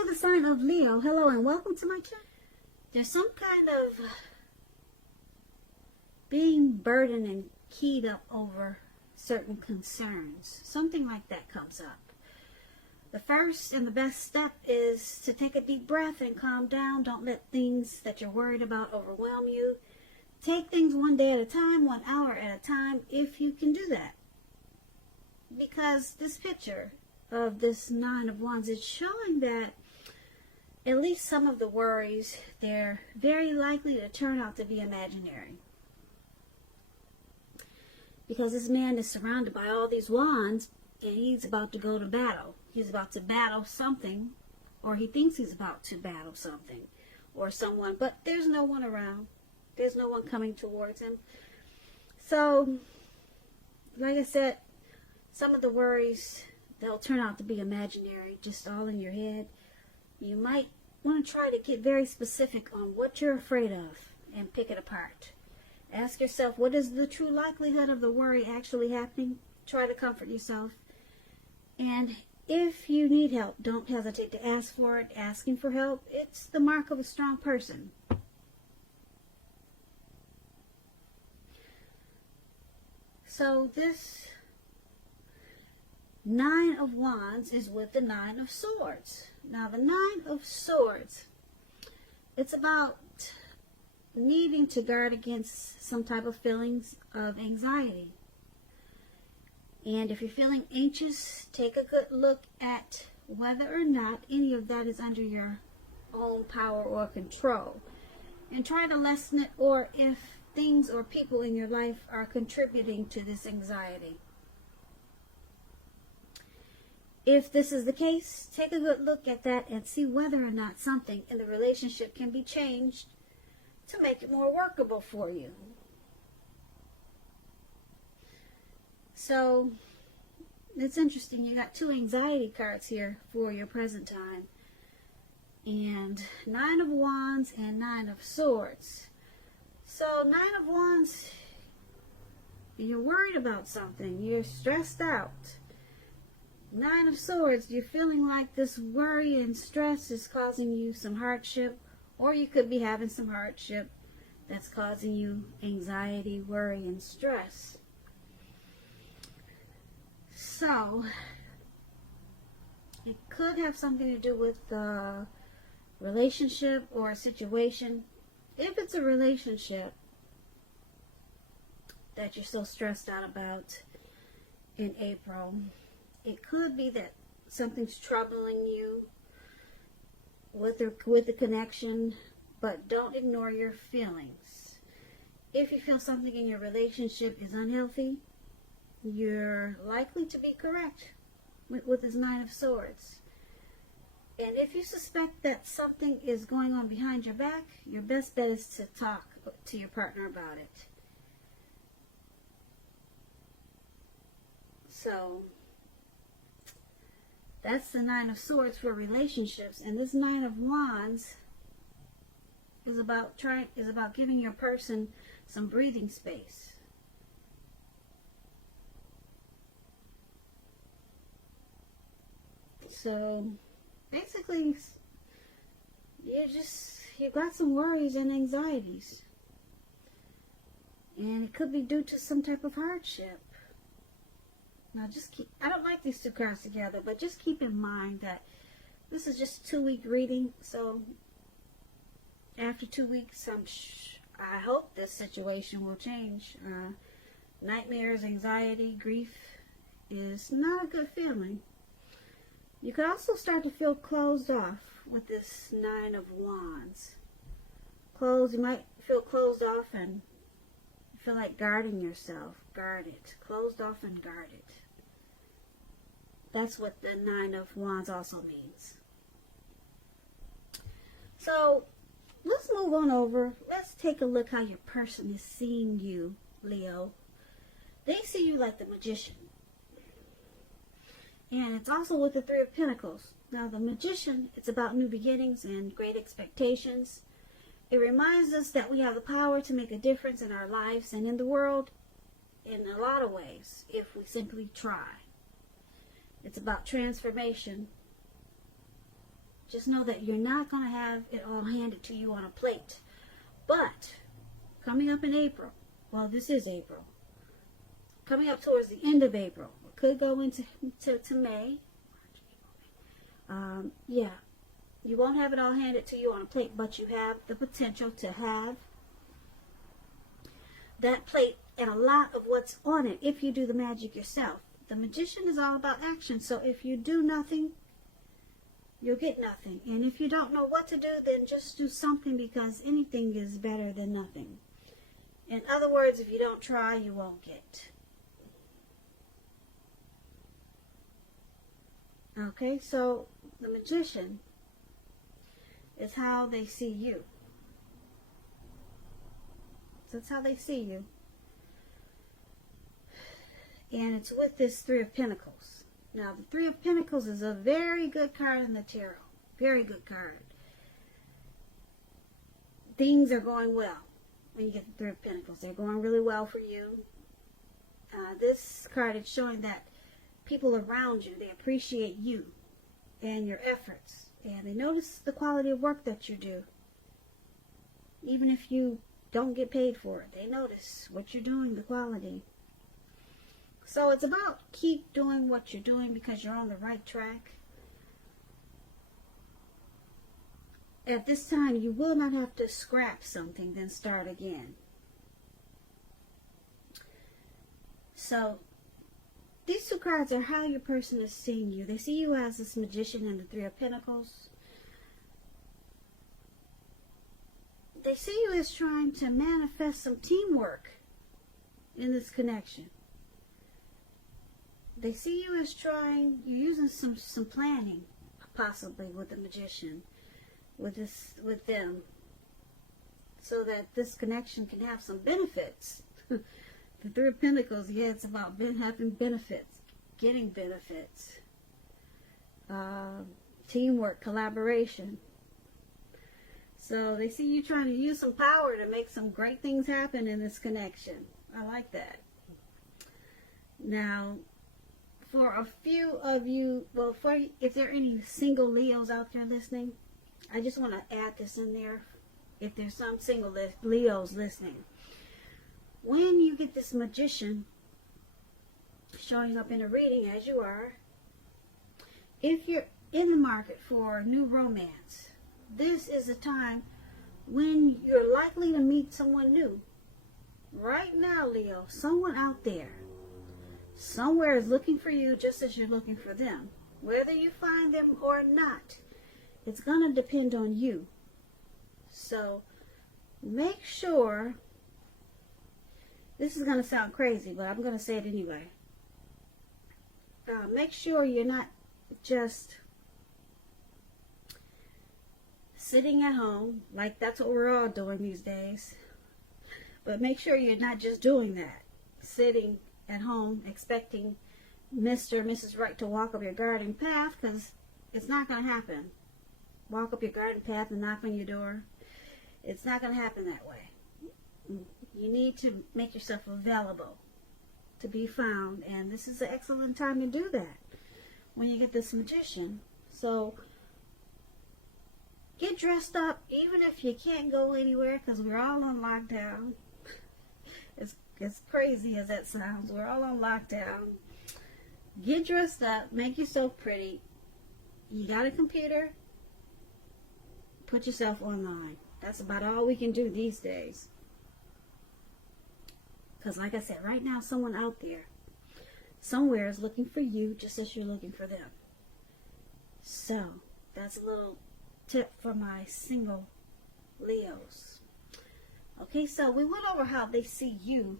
for the sign of Leo. Hello and welcome to my channel. There's some kind of being burdened and keyed up over certain concerns. Something like that comes up. The first and the best step is to take a deep breath and calm down. Don't let things that you're worried about overwhelm you. Take things one day at a time, 1 hour at a time, if you can do that. Because this picture of this Nine of Wands is showing that at least some of the worries, they're very likely to turn out to be imaginary. Because this man is surrounded by all these wands and he's about to go to battle. He's about to battle something, or he thinks he's about to battle something or someone, but there's no one around. There's no one coming towards him. So, like I said, some of the worries, they'll turn out to be imaginary, just all in your head. You might want to try to get very specific on what you're afraid of and pick it apart. Ask yourself, what is the true likelihood of the worry actually happening? Try to comfort yourself. And if you need help, don't hesitate to ask for it. Asking for help, it's the mark of a strong person. So this Nine of Wands is with the Nine of Swords. Now the Nine of Swords, it's about needing to guard against some type of feelings of anxiety. And if you're feeling anxious, take a good look at whether or not any of that is under your own power or control. And try to lessen it, or if things or people in your life are contributing to this anxiety. If this is the case, take a good look at that and see whether or not something in the relationship can be changed to make it more workable for you. So, it's interesting. You got two anxiety cards here for your present time. And Nine of Wands and Nine of Swords. So, Nine of Wands, you're worried about something. You're stressed out. Nine of Swords, you're feeling like this worry and stress is causing you some hardship, or you could be having some hardship that's causing you anxiety, worry, and stress. So, it could have something to do with the relationship or a situation. If it's a relationship that you're so stressed out about in April, it could be that something's troubling you with the connection, but don't ignore your feelings. If you feel something in your relationship is unhealthy, you're likely to be correct with this Nine of Swords. And if you suspect that something is going on behind your back, your best bet is to talk to your partner about it. So, that's the Nine of Swords for relationships, and this Nine of Wands is about giving your person some breathing space. So basically, you've got some worries and anxieties, and it could be due to some type of hardship. Now, I don't like these two cards together, but just keep in mind that this is just a 2-week reading. So, after 2 weeks, I hope this situation will change. Nightmares, anxiety, grief is not a good feeling. You could also start to feel closed off with this Nine of Wands. You might feel closed off and feel like guarding yourself. Guard it. Closed off and guard it. That's what the Nine of Wands also means. So, let's move on over. Let's take a look how your person is seeing you, Leo. They see you like the Magician. And it's also with the Three of Pentacles. Now, the Magician, it's about new beginnings and great expectations. It reminds us that we have the power to make a difference in our lives and in the world in a lot of ways, if we simply try. It's about transformation. Just know that you're not going to have it all handed to you on a plate. But coming up in April, well, this is April. Coming up towards the end of April, it could go into to May. Yeah, you won't have it all handed to you on a plate, but you have the potential to have that plate and a lot of what's on it if you do the magic yourself. The magician is all about action, so if you do nothing, you'll get nothing. And if you don't know what to do, then just do something, because anything is better than nothing. In other words, if you don't try, you won't get. Okay, so the magician is how they see you. So that's how they see you. And it's with this Three of Pentacles. Now, the Three of Pentacles is a very good card in the tarot. Very good card. Things are going well when you get the Three of Pentacles. They're going really well for you. This card is showing that people around you, they appreciate you and your efforts. And they notice the quality of work that you do. Even if you don't get paid for it, they notice what you're doing, the quality. So it's about keep doing what you're doing, because you're on the right track. At this time, you will not have to scrap something, then start again. So these two cards are how your person is seeing you. They see you as this magician in the Three of Pentacles. They see you as trying to manifest some teamwork in this connection. They see you as you're using some planning, possibly with the magician, with them, so that this connection can have some benefits. The Three of Pentacles, yeah, it's about having benefits, getting benefits, teamwork, collaboration. So they see you trying to use some power to make some great things happen in this connection. I like that. Now, for a few of you, well, if there are any single Leos out there listening, I just want to add this in there. If there's some single Leos listening, when you get this magician showing up in a reading, as you are, if you're in the market for new romance, this is a time when you're likely to meet someone new. Right now, Leo, someone out there, somewhere is looking for you just as you're looking for them. Whether you find them or not, it's going to depend on you. So make sure, this is going to sound crazy, but I'm going to say it anyway. Make sure you're not just sitting at home, like that's what we're all doing these days. But make sure you're not just doing that, sitting at home expecting Mr. or Mrs. Right to walk up your garden path, because it's not going to happen. Walk up your garden path and knock on your door. It's not going to happen that way. You need to make yourself available to be found, and this is an excellent time to do that when you get this magician. So get dressed up, even if you can't go anywhere, because we're all on lockdown. As crazy as that sounds, we're all on lockdown. Get dressed up, make yourself pretty. You got a computer, put yourself online. That's about all we can do these days. Because like I said, right now, someone out there, somewhere is looking for you just as you're looking for them. So that's a little tip for my single Leos. Okay, so we went over how they see you.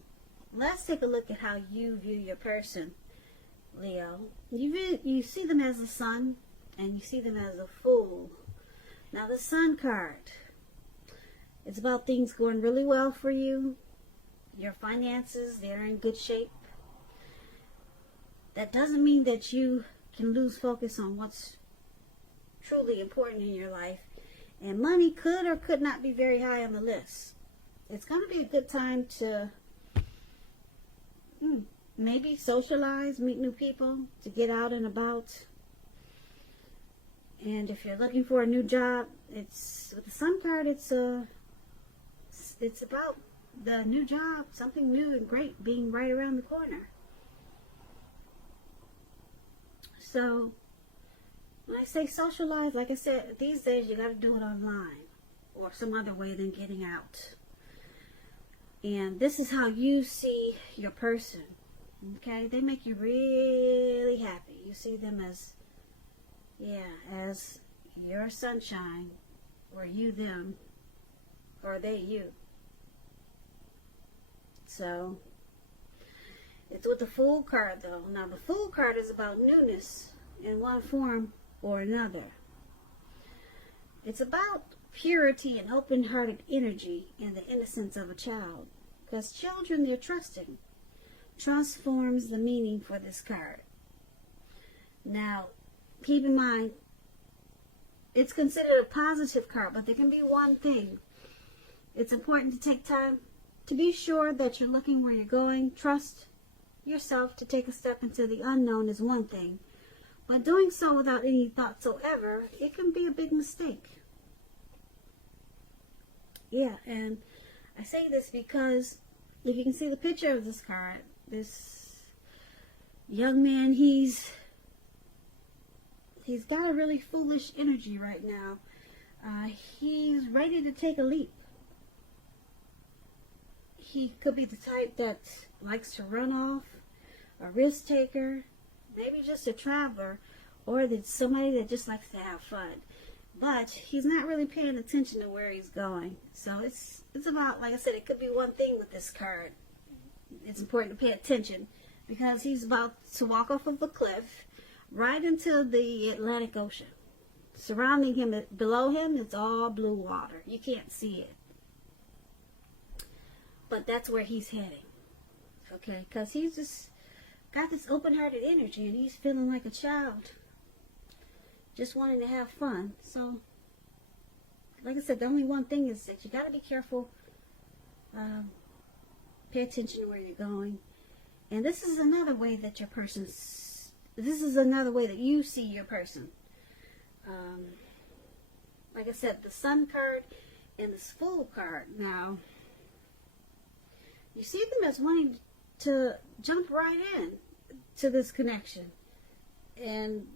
Let's take a look at how you view your person, Leo. You see them as a sun, and you see them as a fool. Now the Sun card, it's about things going really well for you. Your finances, they're in good shape. That doesn't mean that you can lose focus on what's truly important in your life. And money could or could not be very high on the list. It's going to be a good time to maybe socialize, meet new people, to get out and about. And if you're looking for a new job, it's with the Sun card. It's about the new job, something new and great being right around the corner. So when I say socialize, like I said, these days you got to do it online or some other way than getting out. And this is how you see your person. Okay, they make you really happy. You see them as, as your sunshine, or you them, or they you. So it's with the Fool card, though. Now the Fool card is about newness in one form or another. It's about purity and open-hearted energy and the innocence of a child. Because children, they're trusting. Trust forms the meaning for this card. Now, keep in mind, it's considered a positive card, but there can be one thing. It's important to take time to be sure that you're looking where you're going. Trust yourself to take a step into the unknown is one thing. But doing so without any thought whatsoever, it can be a big mistake. Yeah, and I say this because if you can see the picture of this card, this young man, he's got a really foolish energy right now. He's ready to take a leap. He could be the type that likes to run off, a risk taker, maybe just a traveler, or somebody that just likes to have fun. But he's not really paying attention to where he's going. So it's about, like I said, it could be one thing with this card. It's important to pay attention because he's about to walk off of a cliff right into the Atlantic Ocean. Surrounding him, below him, it's all blue water. You can't see it. But that's where he's heading. Okay, because he's just got this open-hearted energy and he's feeling like a child. Just wanting to have fun. So, like I said, the only one thing is that you got to be careful. Pay attention to where you're going. And this is another way that another way that you see your person. Like I said, the Sun card and this Fool card. Now, you see them as wanting to jump right in to this connection. And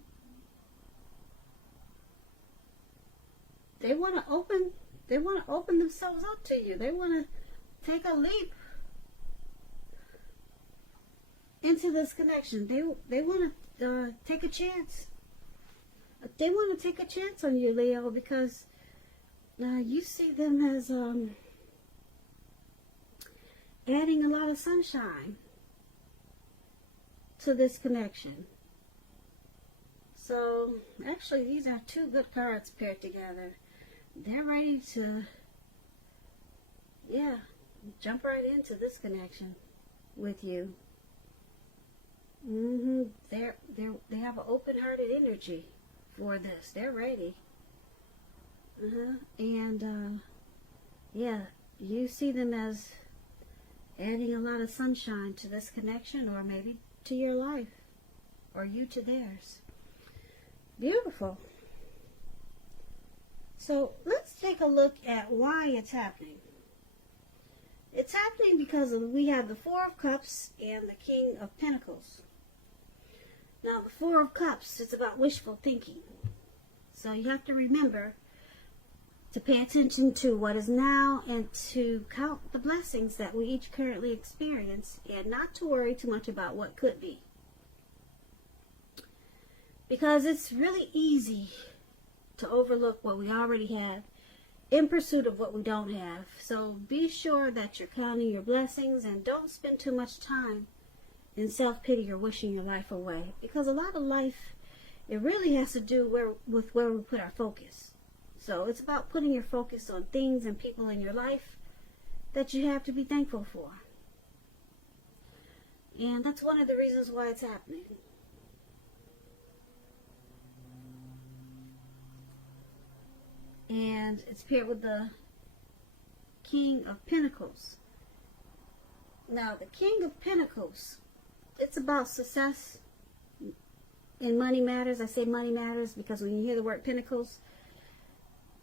they want to open themselves up to you. They want to take a leap into this connection. They want to take a chance. They want to take a chance on you, Leo, because you see them as adding a lot of sunshine to this connection. So, actually, these are two good cards paired together. They're ready to, jump right into this connection with you. They have an open-hearted energy for this. They're ready. And you see them as adding a lot of sunshine to this connection, or maybe to your life, or you to theirs. Beautiful. So let's take a look at why it's happening. It's happening because we have the Four of Cups and the King of Pentacles. Now, the Four of Cups, it's about wishful thinking. So you have to remember to pay attention to what is now and to count the blessings that we each currently experience and not to worry too much about what could be. Because it's really easy to overlook what we already have in pursuit of what we don't have. So be sure that you're counting your blessings and don't spend too much time in self-pity or wishing your life away. Because a lot of life, it really has to do with where we put our focus. So it's about putting your focus on things and people in your life that you have to be thankful for. And that's one of the reasons why it's happening. And it's paired with the King of Pentacles. Now, the King of Pentacles, it's about success, in money matters. I say money matters because when you hear the word pentacles,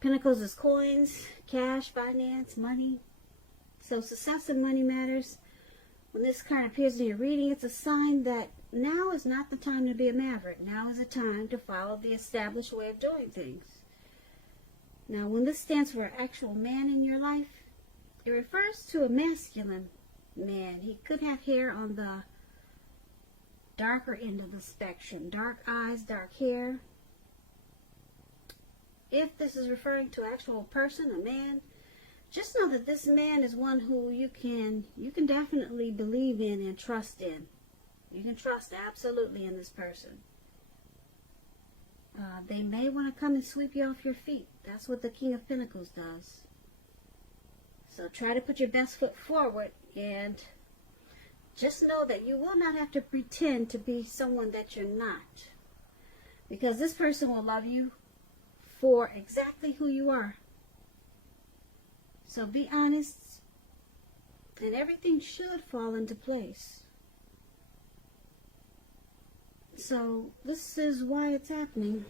pentacles is coins, cash, finance, money. So success in money matters. When this card appears in your reading, it's a sign that now is not the time to be a maverick. Now is the time to follow the established way of doing things. Now, when this stands for an actual man in your life, it refers to a masculine man. He could have hair on the darker end of the spectrum. Dark eyes, dark hair. If this is referring to an actual person, a man, just know that this man is one who you can definitely believe in and trust in. You can trust absolutely in this person. They may want to come and sweep you off your feet. That's what the King of Pentacles does. So try to put your best foot forward, and just know that you will not have to pretend to be someone that you're not. Because this person will love you for exactly who you are. So be honest, and everything should fall into place. So this is why it's happening.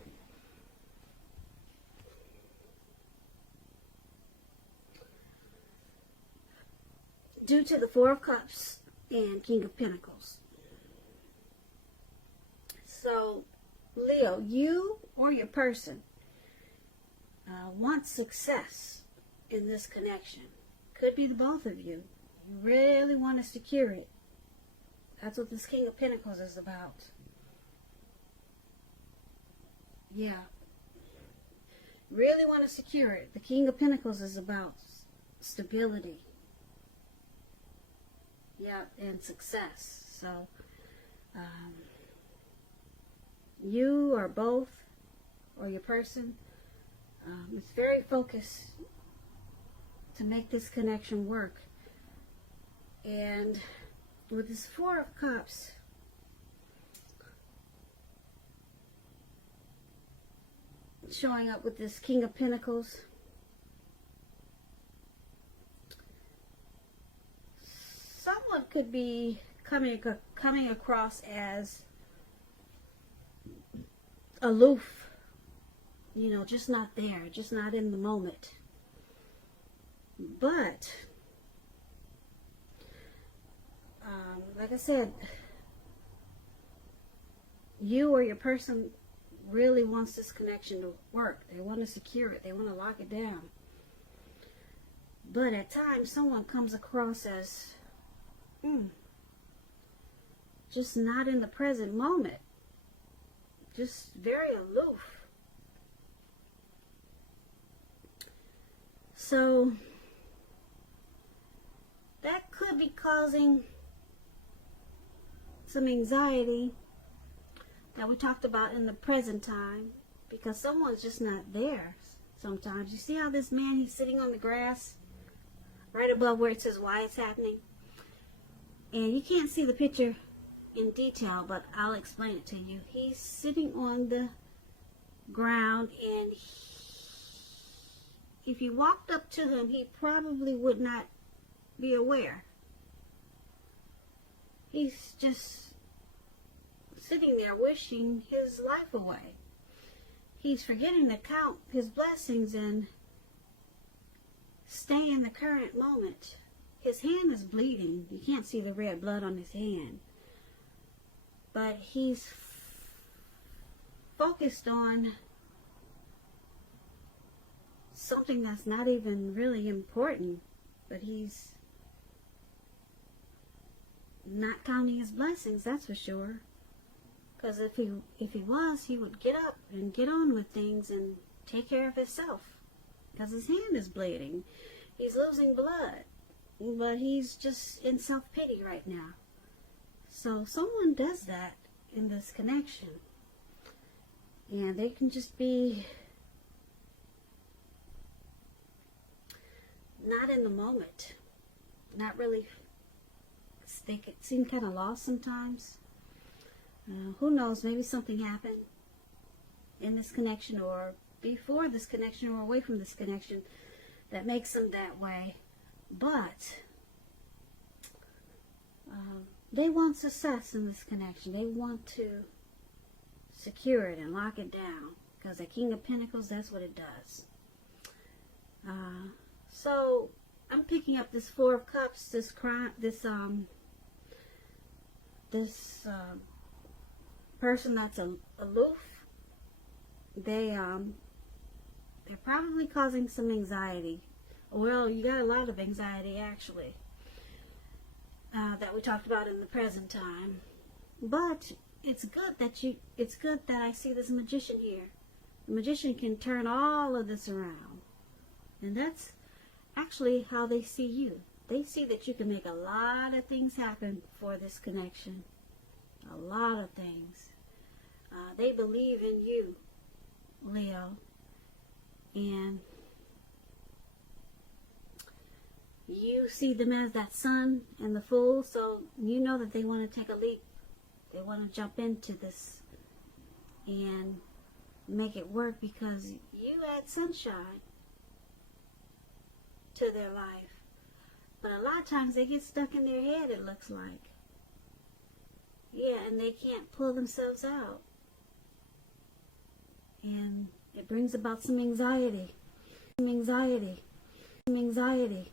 Due to the Four of Cups and King of Pentacles. So, Leo, you or your person want success in this connection. Could be the both of you. You really want to secure it. That's what this King of Pentacles is about. Yeah. Really want to secure it. The King of Pentacles is about stability. Yeah, and success. So, you or both, or your person, is very focused to make this connection work. And with this Four of Cups, showing up with this King of Pentacles, someone could be coming across as aloof, you know, just not there, just not in the moment. But like I said, you or your person really wants this connection to work. They want to secure it. They want to lock it down. But at times, someone comes across as just not in the present moment. Just very aloof. So, that could be causing some anxiety that we talked about in the present time, because someone's just not there sometimes. You see how this man, he's sitting on the grass right above where it says why it's happening? And you can't see the picture in detail, but I'll explain it to you. He's sitting on the ground, and if you walked up to him, he probably would not be aware. He's just sitting there wishing his life away. He's forgetting to count his blessings and stay in the current moment. His hand is bleeding. You can't see the red blood on his hand. But he's focused on something that's not even really important. But he's not counting his blessings, that's for sure. Because if he was, he would get up and get on with things and take care of himself. Because his hand is bleeding. He's losing blood. But he's just in self-pity right now. So someone does that in this connection. And they can just be not in the moment. Not really. They could seem kind of lost sometimes. Who knows, maybe something happened in this connection or before this connection or away from this connection that makes them that way. But they want success in this connection. They want to secure it and lock it down. Because the King of Pentacles, that's what it does. So I'm picking up this Four of Cups, this person that's aloof. They're probably causing some anxiety. Well, you got a lot of anxiety actually, that we talked about in the present time. But it's good that I see this Magician here. The Magician can turn all of this around. And that's actually how they see you. They see that you can make a lot of things happen for this connection. A lot of things. They believe in you, Leo. And you see them as that Sun and the Fool, so you know that they want to take a leap. They want to jump into this and make it work because you add sunshine to their life. But a lot of times they get stuck in their head, it looks like. Yeah, and they can't pull themselves out. And it brings about some anxiety. Some anxiety. Some anxiety.